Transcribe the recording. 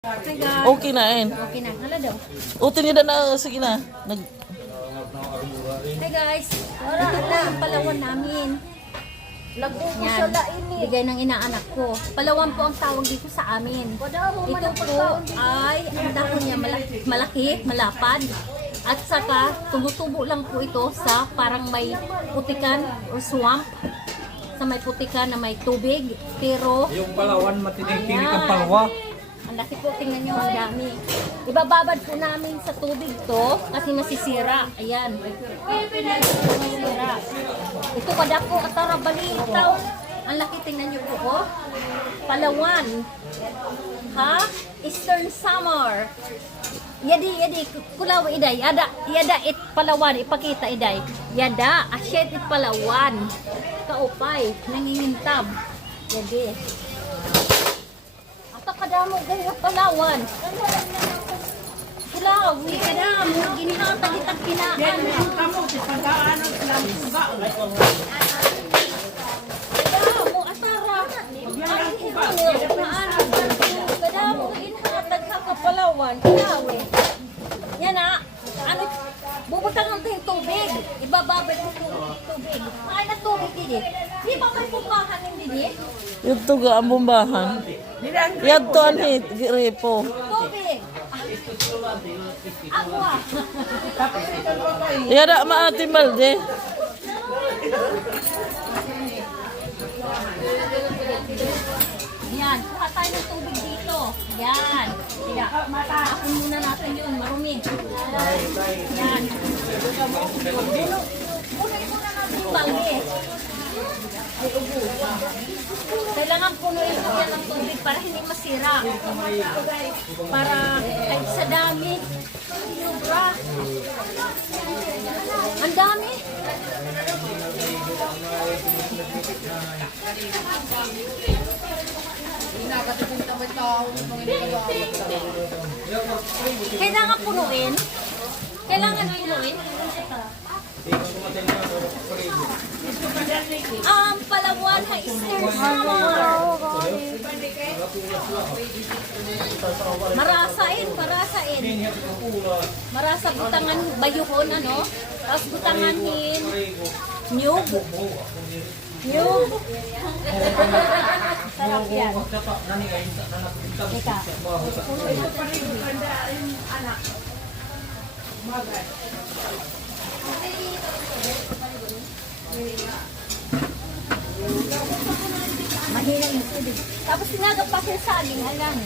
Hi guys. Okay na eh. Okay na. Hala daw. Utin nila na, sige na. Hi guys. Ito na ang palawan namin. Yan. Bigay ng inaanak ko. Palawan po ang tawag dito sa amin. Ito po ay, ang dahon niya malaki, malapad. At saka, tumutubo lang po ito sa parang may putikan or swamp. Sa may putikan na may tubig. Pero, yung palawan matitinig ang palwa. ang laki po, tingnan nyo, ang dami. Ibababad po namin sa tubig to kasi masisira. Ayan. Masisira. Ito kada po, atara balitaw. Ang laki, tingnan nyo po, oh. Palawan. Ha? Eastern Summer. Yadi, kulaw iday. Yada it Palawan, ipakita iday. Yada, asyet it Palawan. Kaupay, nangingintab. Yadi. Kadamo ganyan Palawan. Kulaw, kadamo ginhatag itag kinaan. Kamu sa pagdaanan lang suga. Kadamo atara. Kadamo ginhatag ka Palawan. Kulaw. Yan na. Ano bubutang ang tubig. Ibababad mo tubig. Ay na tubig din. Di ba may pumbahan din din? Yung tuga ang bumbahan. Yan to ang hit, repo. Tubig. Aqua. Yara maati malde. Yan, kuha tayo ng tubig dito. Yan. Kaya, mataapon muna natin yun, marumi. Yan. Punuin muna natin yung balde. Kailangan punuin mo yan ng tubig para hindi masira. Para kahit sa dami, sobra. Ang dami. Kailangan punuin. Kailangan punuin. Palawan ha Eastern Summer. Marasain. Marasa butangan bayuhon ano. Tapos butanganin nyug. Sarap yan. Teka. Mahina yung tubig. Tapos sinagap pa siya sa saging. Alam.